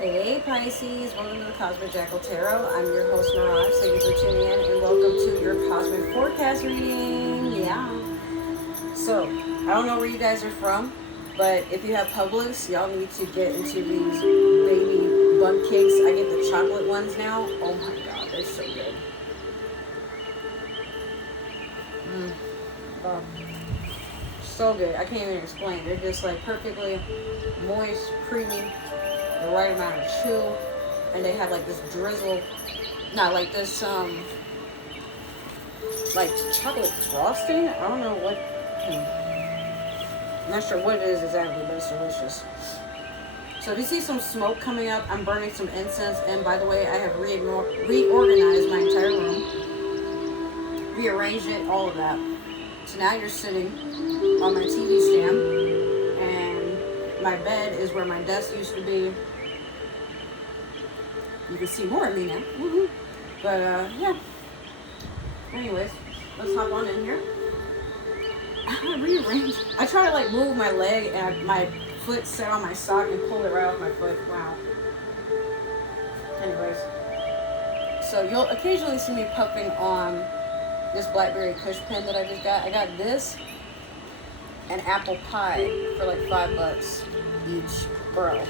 Hey Pisces, welcome to the Cosmic Jackal Tarot. I'm your host Mirage. Thank you for tuning in and welcome to your Cosmic Forecast reading. Yeah. So, I don't know where you guys are from, but if you have Publix, y'all need to get into these baby bun cakes. I get the chocolate ones now. Oh my god, they're so good. Oh, so good. I can't even explain. They're just like perfectly moist, creamy, the right amount of chew, and they have like this drizzle, not like this like chocolate frosting. I don't know what, I'm not sure what it is exactly, but it's delicious. So if you see some smoke coming up, I'm burning some incense, and by the way, I have reorganized my entire room, rearranged it, all of that. So now you're sitting on my TV stand, and my bed is where my desk used to be. You can see more of me now. Woohoo. But yeah. Anyways, let's hop on in here. I rearranged. I try to like move my leg, and my foot sat on my sock and pulled it right off my foot. Wow. Anyways, so you'll occasionally see me puffing on this Blackberry Kush pen that I just got. I got this and apple pie for like $5 each, bro.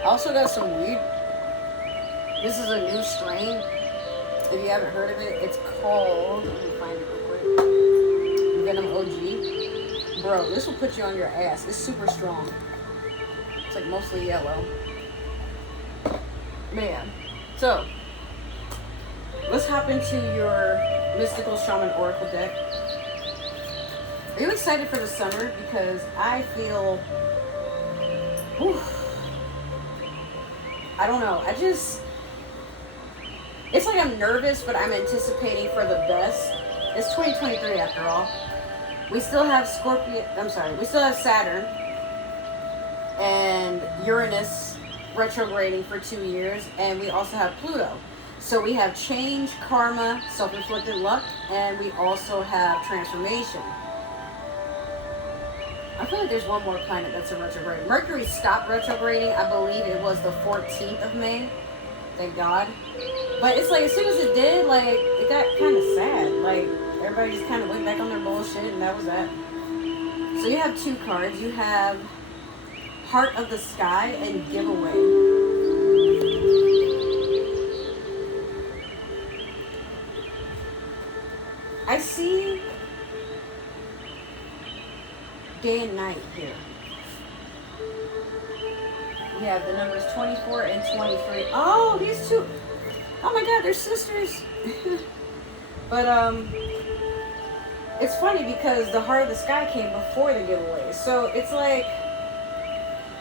I also got some weed. This is a new strain. If you haven't heard of it, it's called, let me find it real quick, Venom OG. Bro, this will put you on your ass. It's super strong. It's like mostly yellow. Man. So, let's hop into your Mystical Shaman Oracle deck. Are you excited for the summer? Because I feel, whew, I don't know. It's like I'm nervous, but I'm anticipating for the best. It's 2023 after all. We still have we still have Saturn and Uranus retrograding for 2 years, and we also have Pluto. So we have change, karma, self-inflicted luck, and we also have transformation. I feel like there's one more planet that's in retrograde. Mercury stopped retrograding. I believe it was the 14th of May. Thank God. But it's like as soon as it did, like it got kind of sad. Like everybody just kind of went back on their bullshit, and that was that. So you have two cards. You have Heart of the Sky and Giveaway. I see day and night here. We have the numbers 24 and 23. Oh, these two. Oh my God, they're sisters. But it's funny because the Heart of the Sky came before the giveaway. So it's like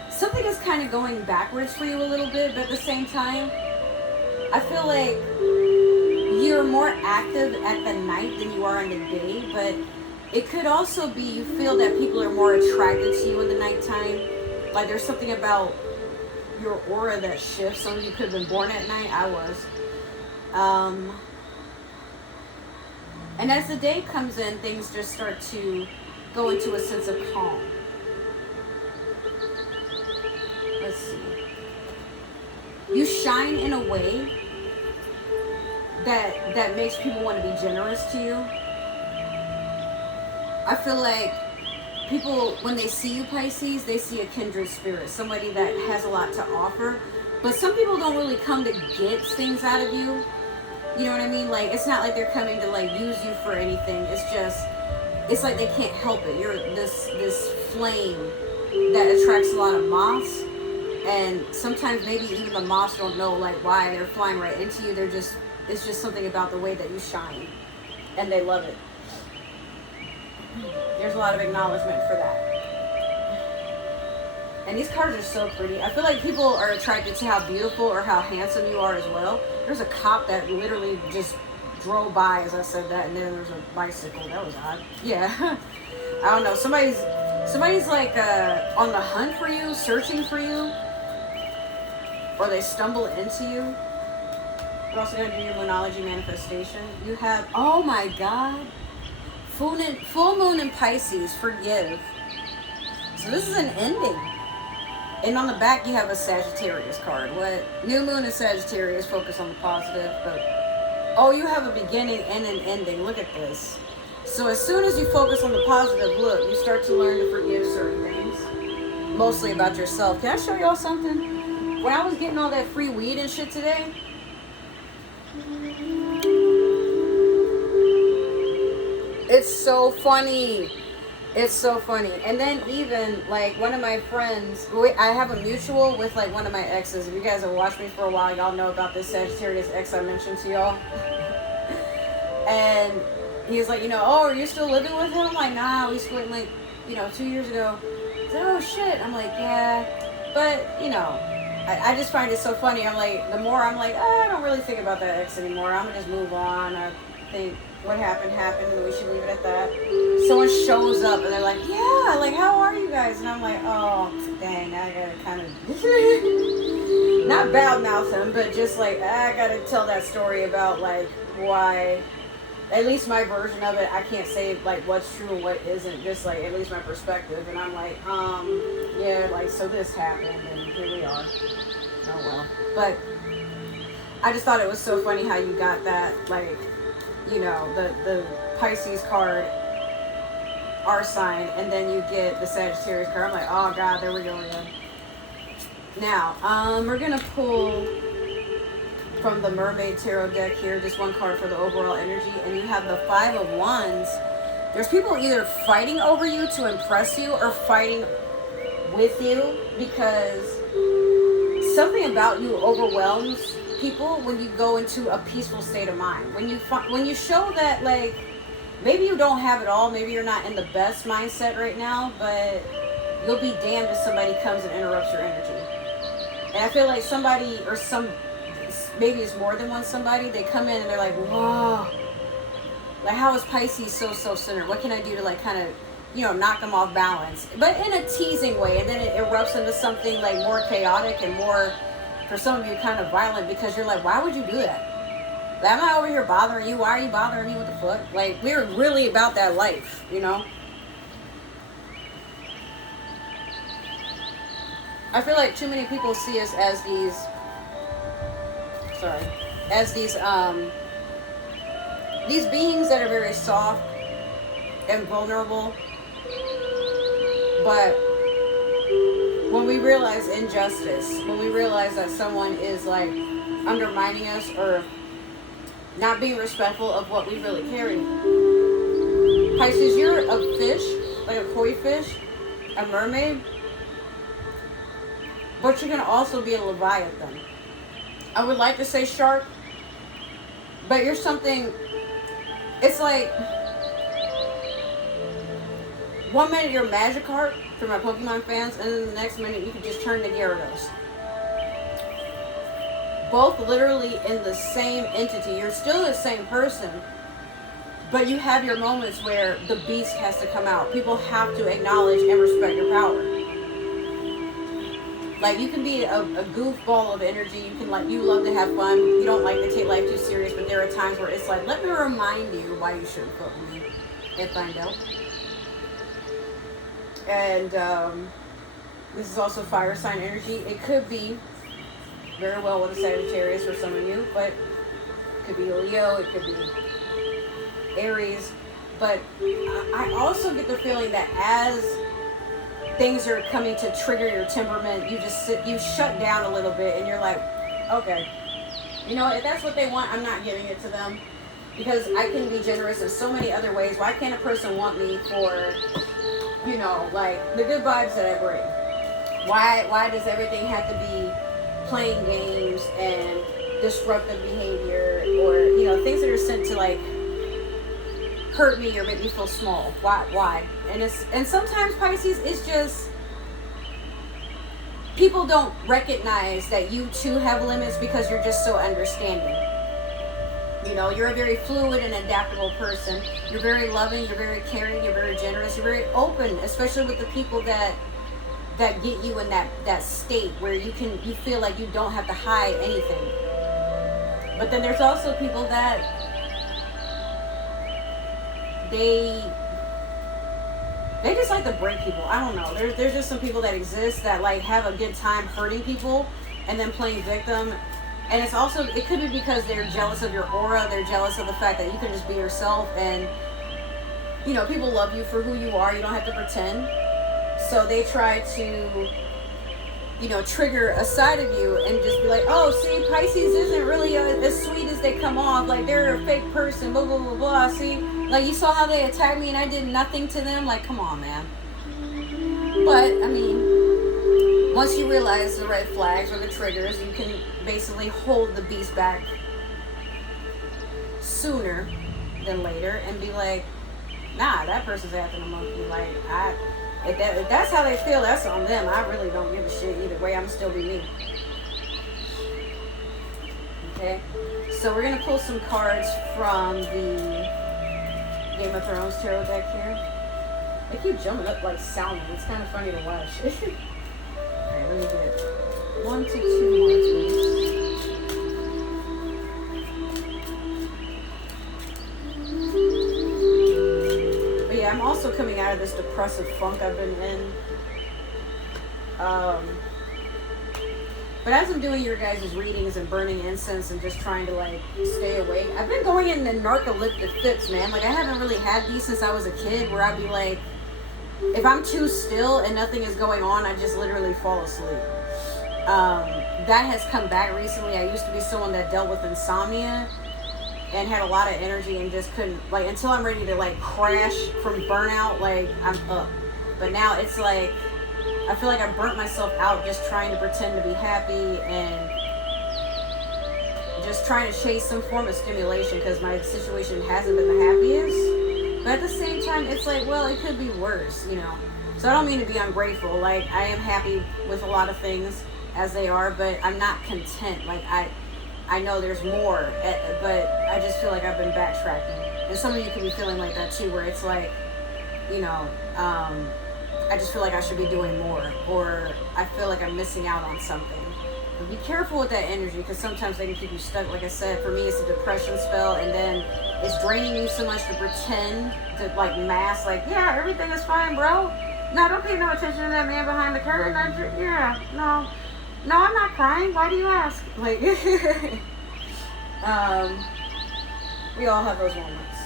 something is kind of going backwards for you a little bit, but at the same time, I feel like you're more active at the night than you are in the day, but it could also be you feel that people are more attracted to you in the nighttime. Like there's something about your aura that shifts. Some of you could have been born at night. I was. And as the day comes in, things just start to go into a sense of calm. Let's see. You shine in a way that makes people want to be generous to you. I feel like people, when they see you, Pisces, they see a kindred spirit, somebody that has a lot to offer. But some people don't really come to get things out of you. You know what I mean? Like, it's not like they're coming to, like, use you for anything. It's like they can't help it. You're this flame that attracts a lot of moths. And sometimes maybe even the moths don't know, like, why they're flying right into you. It's just something about the way that you shine. And they love it. There's a lot of acknowledgement for that. And these cards are so pretty. I feel like people are attracted to how beautiful or how handsome you are as well. There's a cop that literally just drove by as I said that, and then there's a bicycle. That was odd. Yeah. I don't know. Somebody's like on the hunt for you, searching for you, or they stumble into you. We're also going to do your Moonology manifestation. You have, oh my God, full moon in Pisces, forgive. So this is an ending. And on the back, you have a Sagittarius card. What? New moon is Sagittarius, focus on the positive. But, oh, you have a beginning and an ending. Look at this. So as soon as you focus on the positive, look, you start to learn to forgive certain things. Mostly about yourself. Can I show y'all something? When I was getting all that free weed and shit today, it's so funny. It's so funny. And then even, like, one of my friends, I have a mutual with, like, one of my exes. If you guys have watched me for a while, y'all know about this Sagittarius ex I mentioned to y'all. And he was like, oh, are you still living with him? I'm like, nah, we split, like, 2 years ago. He's like, oh, shit. I'm like, yeah. But, I just find it so funny. I'm like, the more I'm like, I don't really think about that ex anymore. I'm going to just move on. I think what happened and we should leave it at that. Someone shows up and they're like, yeah, like, how are you guys? And I'm like, oh, dang, I gotta kind of not bad mouth him, but just like, I gotta tell that story about, like, why, at least my version of it. I can't say, like, what's true and what isn't, just, like, at least my perspective. And I'm like, yeah, like, so this happened and here we are. Oh well. But I just thought it was so funny how you got that, like, the Pisces card, our sign, and then you get the Sagittarius card. I'm like, oh god, there we go again. Now, we're gonna pull from the Mermaid Tarot deck here, just one card for the overall energy, and you have the Five of Wands. There's people either fighting over you to impress you or fighting with you because something about you overwhelms people when you go into a peaceful state of mind. When you show that, like, maybe you don't have it all, maybe you're not in the best mindset right now, but you'll be damned if somebody comes and interrupts your energy. And I feel like somebody, or maybe it's more than one somebody, they come in and they're like, whoa, like, how is Pisces so self-centered? What can I do to, like, kind of, knock them off balance? But in a teasing way, and then it erupts into something, like, more chaotic and more, for some of you, kind of violent, because you're like, why would you do that? Like, I'm not over here bothering you. Why are you bothering me? What the fuck? Like, we're really about that life, I feel like too many people see us as these beings that are very soft and vulnerable. But when we realize injustice, when we realize that someone is, like, undermining us or not being respectful of what we really carry. Pisces, you're a fish, like a koi fish, a mermaid, but you're going to also be a leviathan. I would like to say shark, but you're something, it's like, one minute you're Magikarp for my Pokemon fans, and then the next minute you could just turn to Gyarados. Both literally in the same entity. You're still the same person, but you have your moments where the beast has to come out. People have to acknowledge and respect your power. Like, you can be a goofball of energy. You can, like, you love to have fun. You don't like to take life too serious, but there are times where it's like, let me remind you why you shouldn't fuck with me if I know. And this is also fire sign energy. It could be very well with a Sagittarius for some of you, but it could be Leo, it could be Aries. But I also get the feeling that as things are coming to trigger your temperament, you shut down a little bit, and you're like, okay, if that's what they want, I'm not giving it to them, because I can be generous in so many other ways. Why can't a person want me for, like, the good vibes that I bring? Why does everything have to be playing games and disruptive behavior, or things that are sent to, like, hurt me or make me feel small? Why? And sometimes, Pisces, it's just people don't recognize that you too have limits because you're just so understanding. You're a very fluid and adaptable person. You're very loving, you're very caring, you're very generous, you're very open, especially with the people that get you in that state where you feel like you don't have to hide anything. But then there's also people that They just like to break people. I don't know. There's just some people that exist that like have a good time hurting people and then playing victim. And it's also, it could be because they're jealous of your aura. They're jealous of the fact that you can just be yourself, and you know, people love you for who you are. You don't have to pretend. So they try to, you know, trigger a side of you and just be like, oh, see, Pisces isn't really as sweet as they come off. Like, they're a fake person, blah, blah, blah, blah. See, like, you saw how they attacked me and I did nothing to them. Like, come on, man. But, I mean, once you realize the red flags or the triggers, you can basically hold the beast back sooner than later and be like, nah, that person's acting a monkey. Like, if that's how they feel, that's on them. I really don't give a shit either way. I'm still be me. Okay? So we're going to pull some cards from the Game of Thrones tarot deck here. They keep jumping up like salmon. It's kind of funny to watch. Alright, let me get 1 to 2 more, please. But yeah, I'm also coming out of this depressive funk I've been in. But as I'm doing your guys' readings and burning incense and just trying to like stay awake, I've been going into narcoleptic fits, man. Like, I haven't really had these since I was a kid, where I'd be like, if I'm too still and nothing is going on, I just literally fall asleep. That has come back recently. I used to be someone that dealt with insomnia and had a lot of energy and just couldn't, like, until I'm ready to like crash from burnout, like, I'm up. But now it's like, I feel like I burnt myself out just trying to pretend to be happy and just trying to chase some form of stimulation because my situation hasn't been the happiest. But at the same time, it's like, well, it could be worse, you know. So I don't mean to be ungrateful. Like, I am happy with a lot of things as they are, but I'm not content. Like, I know there's more, but I just feel like I've been backtracking. And some of you could be feeling like that too, where it's like, you know, I just feel like I should be doing more, or I feel like I'm missing out on something. But be careful with that energy, because sometimes they can keep you stuck. Like I said, for me, it's a depression spell, and then it's draining you so much to pretend to like mask, like, yeah, everything is fine, bro. No, don't pay no attention to that man behind the curtain. No, I'm not crying. Why do you ask? Like, we all have those moments.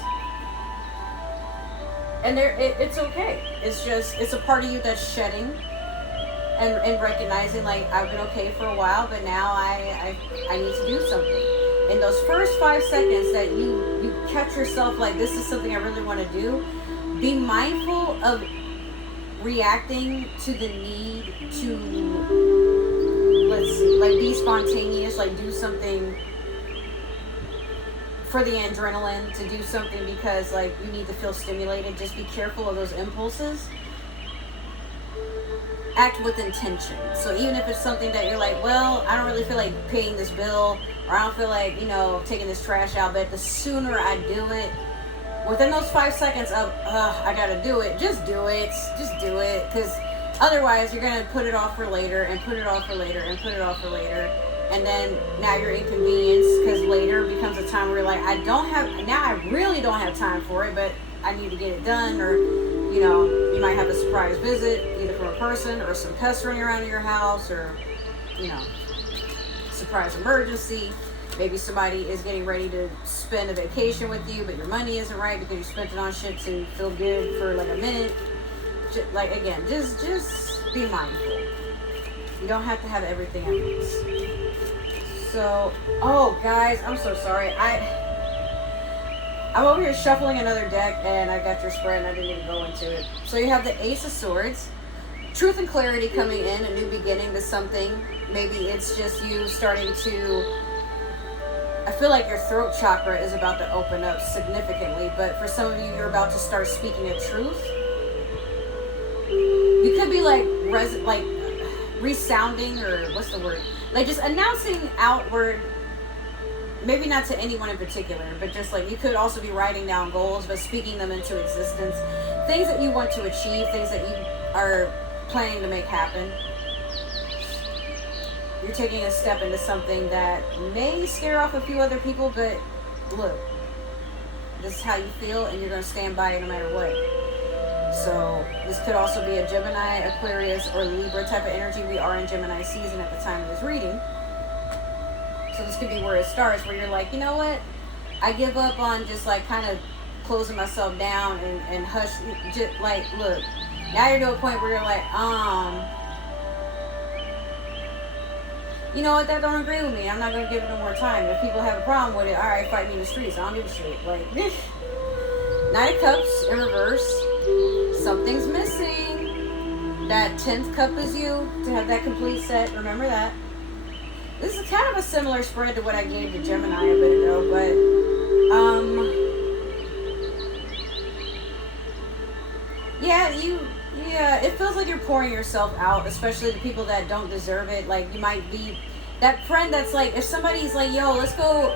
And it's okay. It's just, it's a part of you that's shedding and recognizing, like, I've been okay for a while, but now I need to do something. In those first 5 seconds that you catch yourself like, this is something I really want to do, be mindful of reacting to the need to, let's see, like, be spontaneous, like, do something for the adrenaline, to do something because, like, you need to feel stimulated. Just be careful of those impulses. Act with intention. So even if it's something that you're like, well, I don't really feel like paying this bill, or I don't feel like, you know, taking this trash out, but the sooner I do it, within those 5 seconds of, I gotta do it, just do it, because otherwise you're gonna put it off for later, and put it off for later, and put it off for later. And then now you're inconvenienced because later becomes a time where you're like, I really don't have time for it, but I need to get it done. Or, you know, you might have a surprise visit, either from a person or some pests running around in your house, or, you know, surprise emergency. Maybe somebody is getting ready to spend a vacation with you, but your money isn't right because you spent it on shit to feel good for like a minute. Like, again, just be mindful. You don't have to have everything at once. So, oh guys, I'm so sorry. I'm over here shuffling another deck, and I got your spread and I didn't even go into it. So you have the Ace of Swords, truth and clarity coming in, a new beginning to something. Maybe it's just you starting to, I feel like your throat chakra is about to open up significantly, but for some of you, you're about to start speaking a truth. You could be like resounding, or what's the word? Like, just announcing outward, maybe not to anyone in particular, but just like, you could also be writing down goals, but speaking them into existence. Things that you want to achieve, things that you are planning to make happen. You're taking a step into something that may scare off a few other people, but look, this is how you feel, and you're going to stand by it no matter what. So this could also be a Gemini, Aquarius, or Libra type of energy. We are in Gemini season at the time of this reading. So this could be where it starts, where you're like, you know what? I give up on just like kind of closing myself down and hush. Just like, look, now you're to a point where you're like, you know what, that don't agree with me. I'm not going to give it no more time. If people have a problem with it, all right, fight me in the streets. I don't give a shit. Like, Knight of Cups in reverse. Something's missing. That 10th cup is you to have that complete set. Remember that. This is kind of a similar spread to what I gave to Gemini a bit ago, but yeah, it feels like you're pouring yourself out, especially to people that don't deserve it. Like, you might be that friend that's like, if somebody's like, yo, let's go,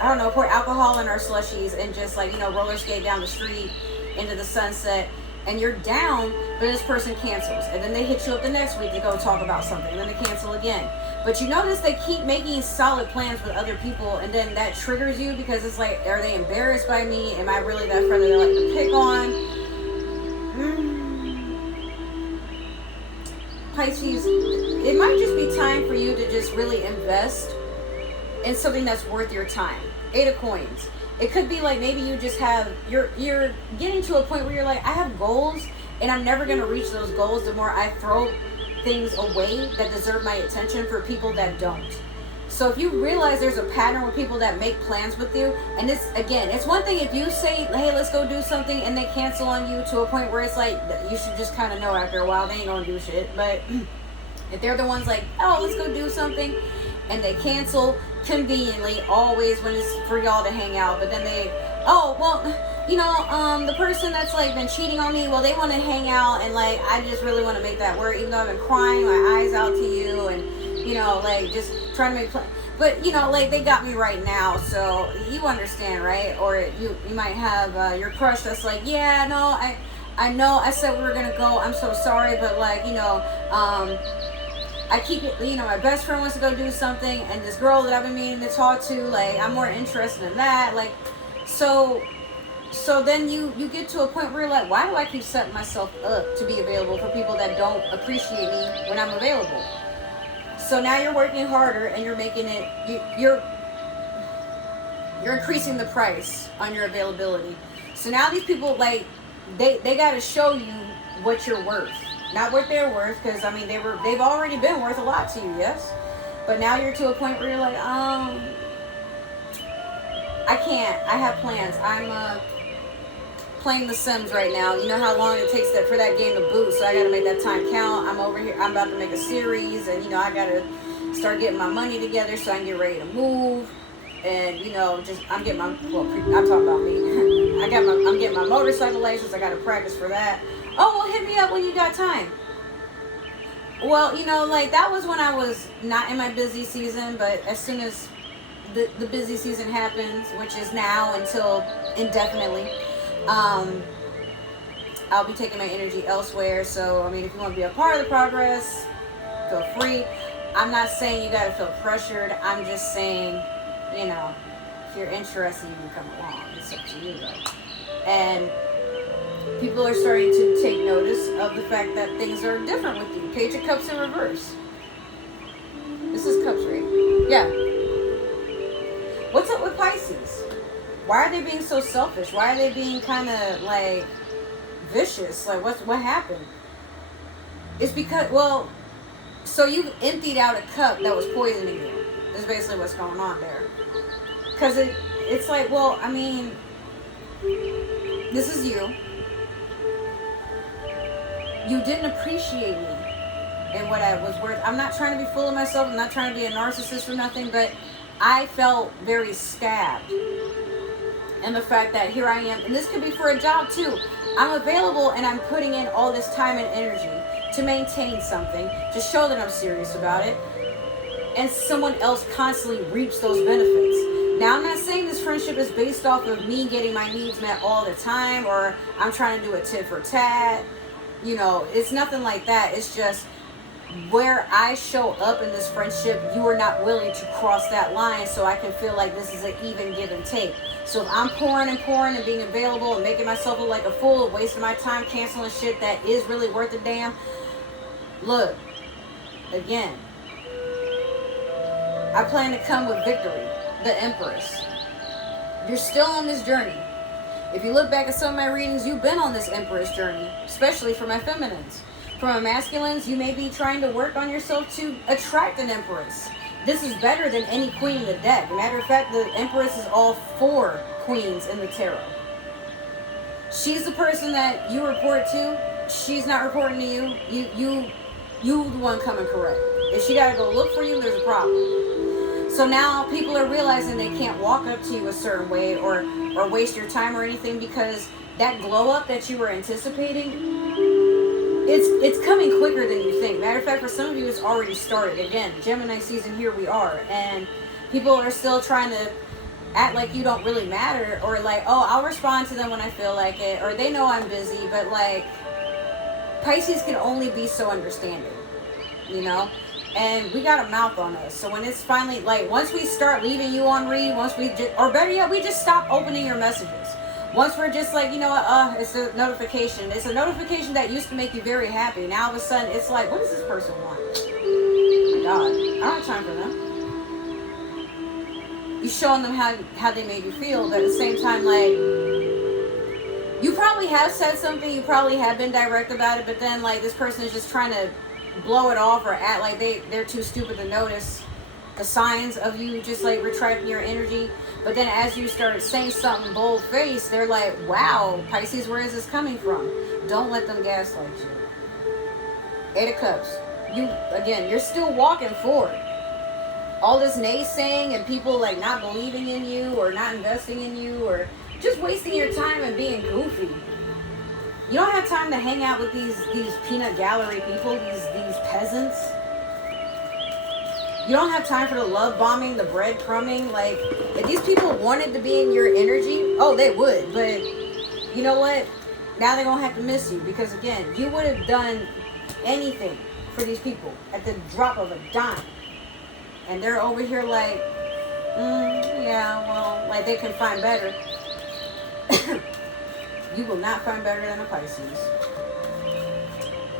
I don't know, pour alcohol in our slushies and just like, you know, roller skate down the street into the sunset, and you're down, but this person cancels, and then they hit you up the next week to go talk about something, and then they cancel again. But you notice they keep making solid plans with other people, and then that triggers you because it's like, are they embarrassed by me? Am I really that friend that they like to pick on? Pisces, it might just be time for you to just really invest in something that's worth your time. 8 of Coins. It could be like maybe you just have, you're getting to a point where you're like, I have goals and I'm never going to reach those goals the more I throw things away that deserve my attention for people that don't. So if you realize there's a pattern with people that make plans with you, and it's, again, it's one thing if you say, hey, let's go do something, and they cancel on you to a point where it's like, you should just kind of know after a while they ain't gonna do shit. But if they're the ones like, oh, let's go do something, and they cancel conveniently, always when it's for y'all to hang out, but then they, oh, well, you know, the person that's like been cheating on me, well, they want to hang out, and like, I just really want to make that work, even though I've been crying my eyes out to you, and you know, like, just trying to make plans. But, you know, like, they got me right now, so you understand, right? Or you might have your crush that's like, yeah, no, I know I said we were going to go. I'm so sorry, but, like, you know, I keep it, you know, my best friend wants to go do something, and this girl that I've been meaning to talk to, like, I'm more interested in that. Like, so then you get to a point where you're like, why do I keep setting myself up to be available for people that don't appreciate me when I'm available? So now you're working harder and you're making it, you're increasing the price on your availability. So now these people, like, they got to show you what you're worth, not what they're worth, because I mean they've already been worth a lot to you, yes. But now you're to a point where you're like, I can't. I have plans. I'm playing The Sims right now. You know how long it takes for that game to boot, so I got to make that time count. I'm over here. I'm about to make a series, and you know I got to start getting my money together so I can get ready to move. And you know, I'm getting my, well, I'm talking about me. I'm getting my motorcycle license. I got to practice for that. Oh, well, hit me up when you got time. Well, you know, like, that was when I was not in my busy season, but as soon as the busy season happens, which is now until indefinitely, I'll be taking my energy elsewhere. So, I mean, if you want to be a part of the progress, feel free. I'm not saying you got to feel pressured. I'm just saying, you know, if you're interested, you can come along. It's up to you, though. And people are starting to take notice of the fact that things are different with you. Page of Cups in reverse. This is Cups, right? Yeah. What's up with Pisces? Why are they being so selfish? Why are they being kind of like vicious? Like, what happened? It's because, well, so you emptied out a cup that was poisoning you. That's basically what's going on there. Because it's like, well, I mean, this is you. You didn't appreciate me and what I was worth. I'm not trying to be full of myself. I'm not trying to be a narcissist or nothing, but I felt very stabbed. And the fact that here I am, and this could be for a job too. I'm available and I'm putting in all this time and energy to maintain something, to show that I'm serious about it. And someone else constantly reaps those benefits. Now, I'm not saying this friendship is based off of me getting my needs met all the time, or I'm trying to do a tit for tat. You know, it's nothing like that. It's just, where I show up in this friendship, you are not willing to cross that line, so I can feel like this is an even give and take. So if I'm pouring and being available and making myself look like a fool, wasting my time canceling shit that is really worth a damn, look, again, I plan to come with victory, the Empress. You're still on this journey. If you look back at some of my readings, you've been on this Empress journey, especially for my feminines. For my masculines, you may be trying to work on yourself to attract an Empress. This is better than any queen in the deck. Matter of fact, the Empress is all 4 queens in the tarot. She's the person that you report to. She's not reporting to you. You the one coming correct. If she gotta go look for you, there's a problem. So now people are realizing they can't walk up to you a certain way or waste your time or anything, because that glow up that you were anticipating, it's coming quicker than you think. Matter of fact, for some of you, it's already started. Again, Gemini season, here we are. And people are still trying to act like you don't really matter, or like, oh, I'll respond to them when I feel like it, or they know I'm busy. But like, Pisces can only be so understanding, you know? And we got a mouth on us. So when it's finally, like, once we start leaving you on read, or better yet, we just stop opening your messages. Once we're just like, you know what, it's a notification. It's a notification that used to make you very happy. Now all of a sudden, it's like, what does this person want? Oh my God, I don't have time for them. You're showing them how they made you feel, but at the same time, like, you probably have said something, you probably have been direct about it, but then, like, this person is just trying to blow it off or act like they're too stupid to notice the signs of you just, like, retracting your energy. But then as you start saying something bold-faced, they're like, wow, Pisces, where is this coming from? Don't let them gaslight you. 8 of Cups. You're still walking forward. All this naysaying and people, like, not believing in you or not investing in you or just wasting your time and being goofy. You don't have time to hang out with these peanut gallery people, these peasants. You don't have time for the love bombing, the breadcrumbing. Like, if these people wanted to be in your energy, oh, they would. But you know what? Now they're going to have to miss you, because, again, you would have done anything for these people at the drop of a dime. And they're over here like, yeah, well, like, they can find better. You will not find better than a Pisces.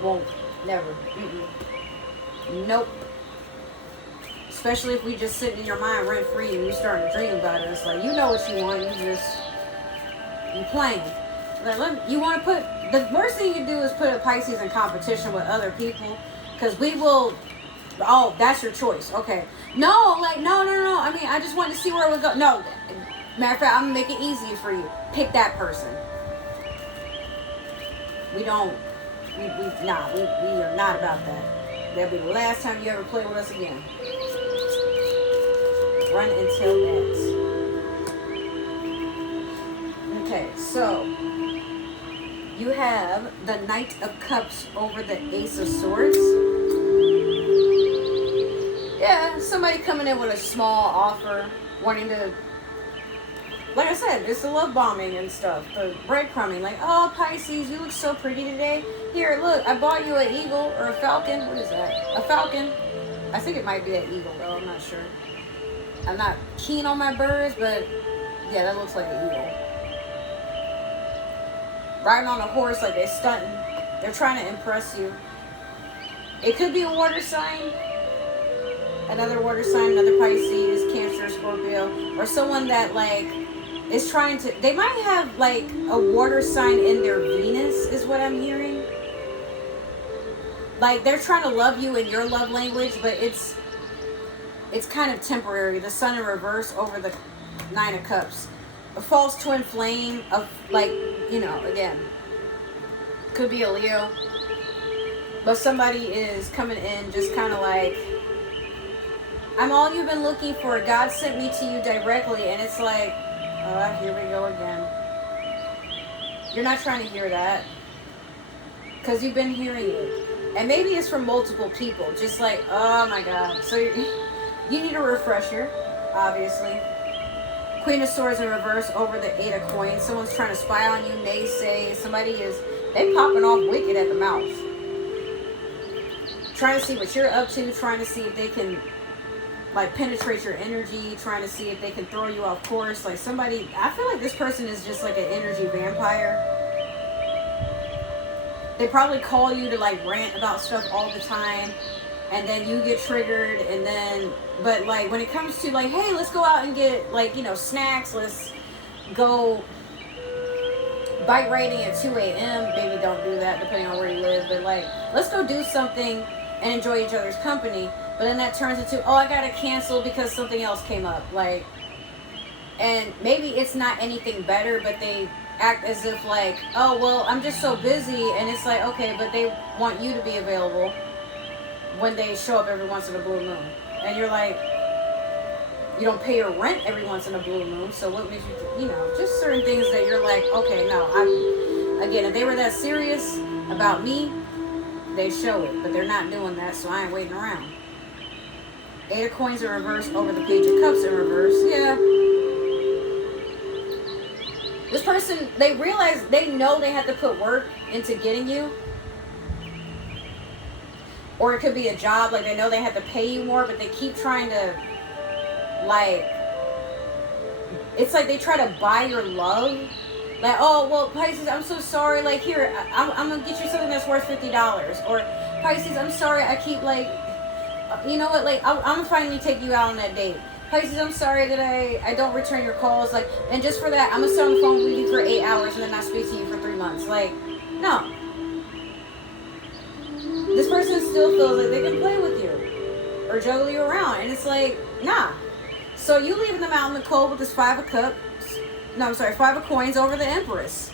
Won't. Never. Nope. Especially if we just sitting in your mind rent free and you starting to dream about it. It's like, you know what you want. You playing. Like, you want to put, the worst thing you do is put a Pisces in competition with other people. Because we will, oh, that's your choice. Okay. No, like, no. I mean, I just wanted to see where it would go. No. Matter of fact, I'm going to make it easier for you. Pick that person. We are not about that. That'll be the last time you ever play with us again. Run and tell that. Okay, so you have the Knight of Cups over the Ace of Swords. Yeah, somebody coming in with a small offer, wanting to, like I said, it's the love bombing and stuff, the breadcrumbing, like, oh, Pisces, you look so pretty today. Here, look, I bought you an eagle or a falcon. What is that? A falcon. I think it might be an eagle, though. I'm not sure. I'm not keen on my birds, but yeah, that looks like an eagle. Riding on a horse like they're stunting. They're trying to impress you. It could be a water sign. Another water sign, another Pisces, Cancer, Scorpio, or someone that, like, is trying to, they might have, like, a water sign in their Venus, is what I'm hearing. Like, they're trying to love you in your love language, but it's kind of temporary. The Sun in reverse over the Nine of Cups. A false twin flame of, like, you know, again, could be a Leo. But somebody is coming in just kind of like, I'm all you've been looking for. God sent me to you directly. And it's like, here we go again. You're not trying to hear that, because you've been hearing it. And maybe it's from multiple people. Just like, oh my God. So you need a refresher, obviously. Queen of Swords in reverse over the Eight of Coins. Someone's trying to spy on you, naysay. They popping off wicked at the mouth. trying to see what you're up to, trying to see if they can like penetrate your energy, trying to see if they can throw you off course. Like somebody, I feel like this person is just like an energy vampire. They probably call you to like rant about stuff all the time, and then you get triggered, and then, but like when it comes to like, hey, let's go out and get like, you know, snacks, let's go bike riding at 2 a.m. Maybe don't do that depending on where you live, but like, let's go do something and enjoy each other's company. But then that turns into, oh, I gotta cancel because something else came up. Like, and maybe it's not anything better, but they act as if like, oh, well, I'm just so busy. And it's like, okay, but they want you to be available when they show up every once in a blue moon. And you're like, you don't pay your rent every once in a blue moon. So what makes you, you know, just certain things that you're like, okay, no, again, if they were that serious about me, they show it. But they're not doing that, so I ain't waiting around. 8 of Coins in reverse over the Page of Cups in reverse. Yeah. This person, they realize, they know they have to put work into getting you. Or it could be a job, like they know they have to pay you more, but they keep trying to, like, it's like they try to buy your love. Like, oh, well, Pisces, I'm so sorry. Like, here, I'm going to get you something that's worth $50. Or, Pisces, I'm sorry, I keep, like, you know what, like, I'm going to finally take you out on that date. Pisces, I'm sorry that I don't return your calls. Like, and just for that, I'm going to sit on the phone with you for 8 hours and then not speak to you for 3 months. Like, no. This person still feels like they can play with you or juggle you around. And it's like, nah. So you leaving them out in the cold with this 5 of Cups. No, I'm sorry, 5 of Coins over the Empress.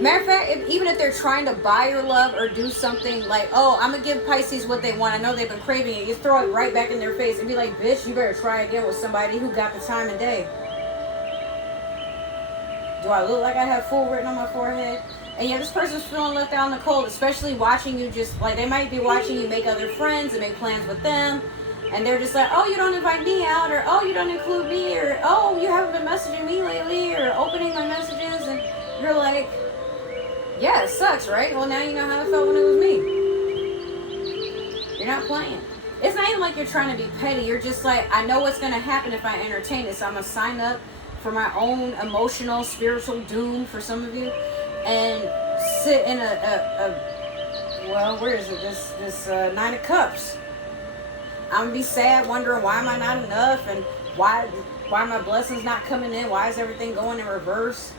Matter of fact, even if they're trying to buy your love or do something like, oh, I'm going to give Pisces what they want. I know they've been craving it. You throw it right back in their face and be like, bitch, you better try again with somebody who got the time of day. Do I look like I have fool written on my forehead? And yeah, this person's feeling left out in the cold, especially watching you just, like, they might be watching you make other friends and make plans with them. And they're just like, oh, you don't invite me out, or oh, you don't include me, or oh, you haven't been messaging me lately, or opening my messages. And you're like, yeah, it sucks, right? Well, now you know how it felt when it was me. You're not playing. It's not even like you're trying to be petty. You're just like, I know what's going to happen if I entertain it. So I'm going to sign up for my own emotional, spiritual doom for some of you. And sit in well, where is it? This 9 of Cups. I'm going to be sad, wondering why am I not enough? And why my blessings not coming in? Why is everything going in reverse?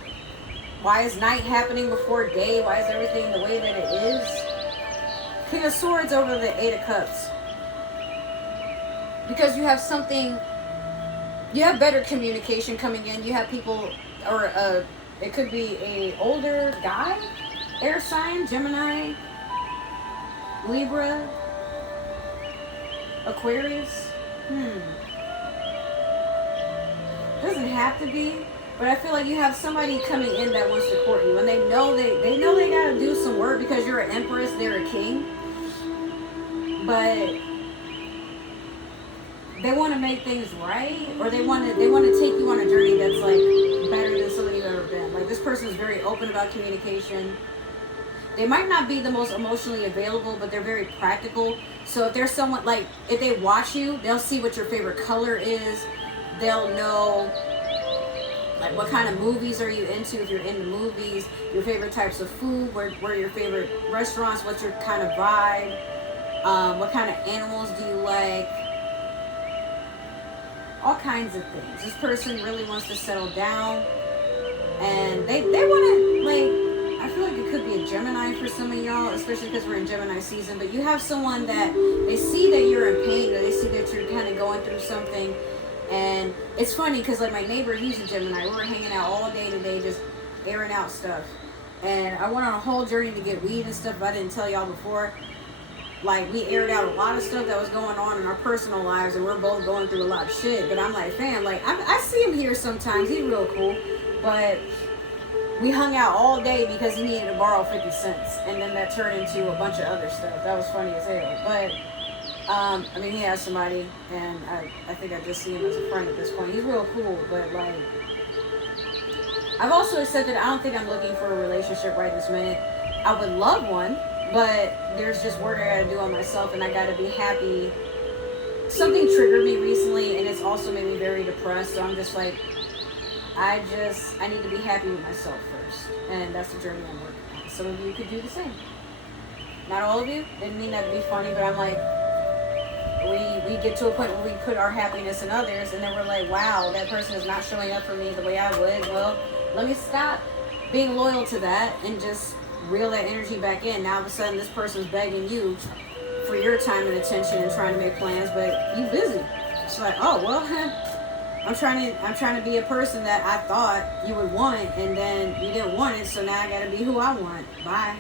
Why is night happening before day? Why is everything the way that it is? King of Swords over the 8 of Cups. Because you have something, you have better communication coming in. You have people, or it could be a older guy, air sign, Gemini, Libra, Aquarius. Doesn't have to be. But I feel like you have somebody coming in that wants to court you, and they know they gotta do some work because you're an empress, they're a king. But they want to make things right, or they want to take you on a journey that's like better than something you've ever been. Like, this person is very open about communication. They might not be the most emotionally available, but they're very practical. So if there's someone, like, if they watch you, they'll see what your favorite color is. They'll know, like, what kind of movies are you into, if you're into movies, your favorite types of food, where are your favorite restaurants, what's your kind of vibe, what kind of animals do you like, all kinds of things. This person really wants to settle down, and they want to, like, I feel like it could be a Gemini for some of y'all, especially because we're in Gemini season, but you have someone that they see that you're in pain, or they see that you're kind of going through something. And it's funny because, like, my neighbor, he's a Gemini. We were hanging out all day today, just airing out stuff. And I went on a whole journey to get weed and stuff. I didn't tell y'all before. Like, we aired out a lot of stuff that was going on in our personal lives, and we're both going through a lot of shit. But I'm like, fam, like, I see him here sometimes. He's real cool. But we hung out all day because he needed to borrow 50 cents. And then that turned into a bunch of other stuff. That was funny as hell. But I mean, he has somebody, and I think I just see him as a friend at this point. He's real cool, but, like, I've also accepted I don't think I'm looking for a relationship right this minute. I would love one, But there's just work I gotta do on myself, and I gotta be happy. Something triggered me recently, and it's also made me very depressed. So I'm just like, I need to be happy with myself first. And that's the journey I'm working on. Some of you could do the same. Not all of you. Didn't mean that to be funny, but I'm like, we get to a point where we put our happiness in others, and then we're like, wow, that person is not showing up for me the way I would. Well, let me stop being loyal to that and just reel that energy back in. Now all of a sudden this person's begging you for your time and attention and trying to make plans, but you busy. It's like, oh well, I'm trying to be a person that I thought you would want, and then you didn't want it, so now I gotta be who I want. Bye.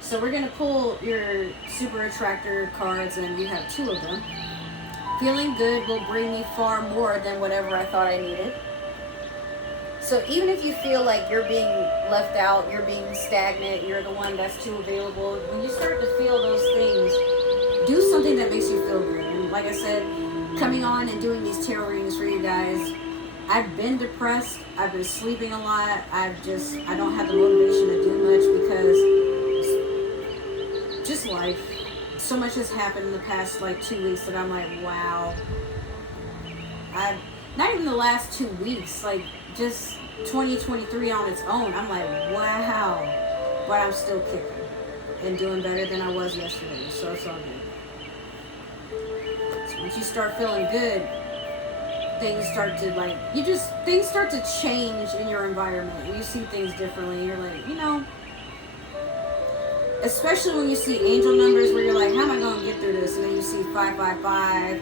So we're gonna pull your super attractor cards, and you have 2 of them. Feeling good will bring me far more than whatever I thought I needed. So even if you feel like you're being left out, you're being stagnant, you're the one that's too available, when you start to feel those things, do something that makes you feel good. And like I said, coming on and doing these tarot readings for you guys, I've been depressed, I've been sleeping a lot, I don't have the motivation to do much because just life. So much has happened in the past like 2 weeks that I'm like, wow. Not even the last 2 weeks, like just 2023 on its own, I'm like, wow. But I'm still kicking and doing better than I was yesterday. So it's all good. So once you start feeling good, things start to change in your environment. You see things differently. You're like, especially when you see angel numbers where you're like, how am I going to get through this? And then you see 555,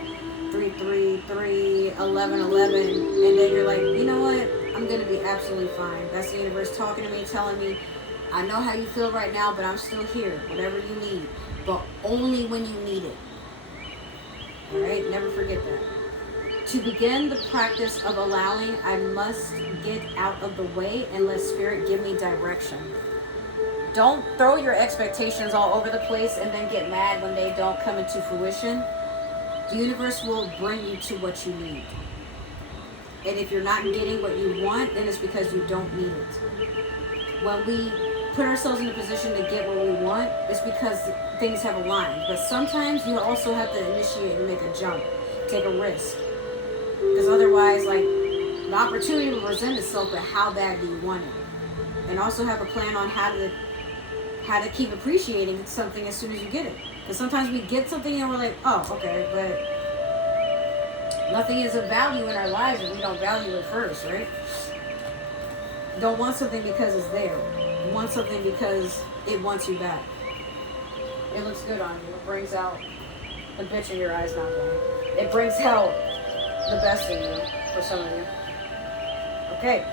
333, 1111, and then you're like, you know what? I'm going to be absolutely fine. That's the universe talking to me, telling me, I know how you feel right now, but I'm still here. Whatever you need, but only when you need it. All right? Never forget that. To begin the practice of allowing, I must get out of the way and let Spirit give me direction. Don't throw your expectations all over the place and then get mad when they don't come into fruition. The universe will bring you to what you need. And if you're not getting what you want, then it's because you don't need it. When we put ourselves in a position to get what we want, it's because things have aligned. But sometimes you also have to initiate and make a jump, take a risk. Because otherwise, like, the opportunity will present itself, but how bad do you want it? And also have a plan on how to keep appreciating something as soon as you get it. Because sometimes we get something and we're like, oh, okay, but nothing is of value in our lives if we don't value it first, right? Don't want something because it's there. Want something because it wants you back. It looks good on you. It brings out the bitch in your eyes, not going. It brings out the best in you for some of you. Okay.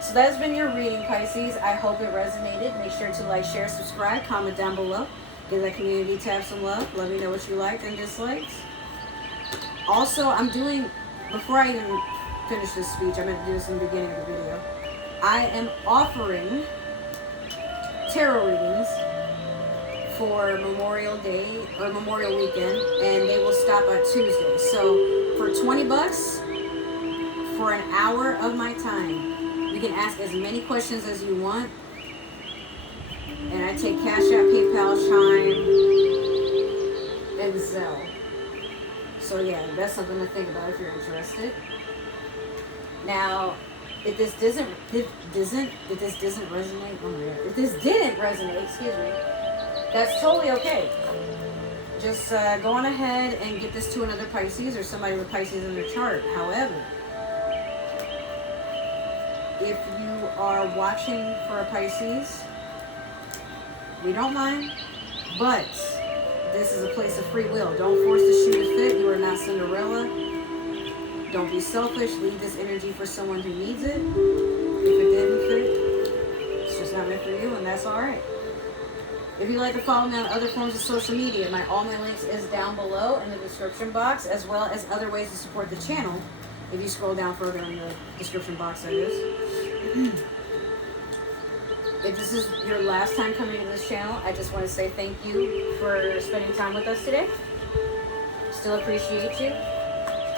So that's been your reading, Pisces. I hope it resonated. Make sure to like, share, subscribe, comment down below. Give that community tab some love. Let me know what you liked and disliked. Also, before I even finish this speech, I meant to do this in the beginning of the video. I am offering tarot readings for Memorial Day or Memorial Weekend, and they will stop on Tuesday. So for $20, for an hour of my time, you can ask as many questions as you want. And I take Cash App, PayPal, Chime, and Zelle. So yeah, that's something to think about if you're interested. Now, if this didn't resonate, excuse me, that's totally okay. Just go on ahead and get this to another Pisces or somebody with Pisces in their chart. However, if you are watching for a Pisces, we don't mind, but this is a place of free will. Don't force the shoe to fit. You are not Cinderella. Don't be selfish. Leave this energy for someone who needs it. If it didn't fit, it's just not meant for you, and that's all right. If you'd like to follow me on other forms of social media, all my links is down below in the description box, as well as other ways to support the channel. If you scroll down further in the description box, that is. If this is your last time coming to this channel, I just want to say thank you for spending time with us today. Still appreciate you.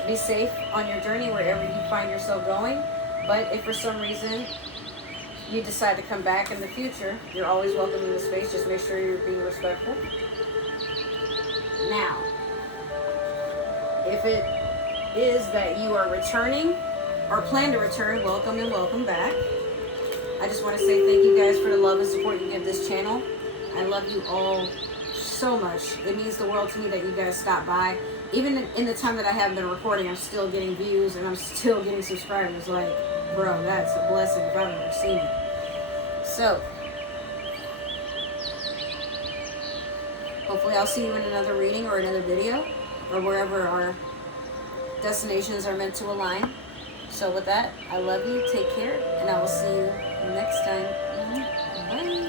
Be safe on your journey wherever you find yourself going. But if for some reason you decide to come back in the future, you're always welcome in the space. Just make sure you're being respectful. Now, if it is that you are returning or plan to return, welcome and welcome back. I just want to say thank you guys for the love and support you give this channel. I love you all so much. It means the world to me that you guys stop by. Even in the time that I haven't been recording, I'm still getting views and I'm still getting subscribers. Like, bro, that's a blessing if I've ever seen it. So, hopefully I'll see you in another reading or another video, or wherever our destinations are meant to align. So with that, I love you, take care, and I will see you next time. Bye.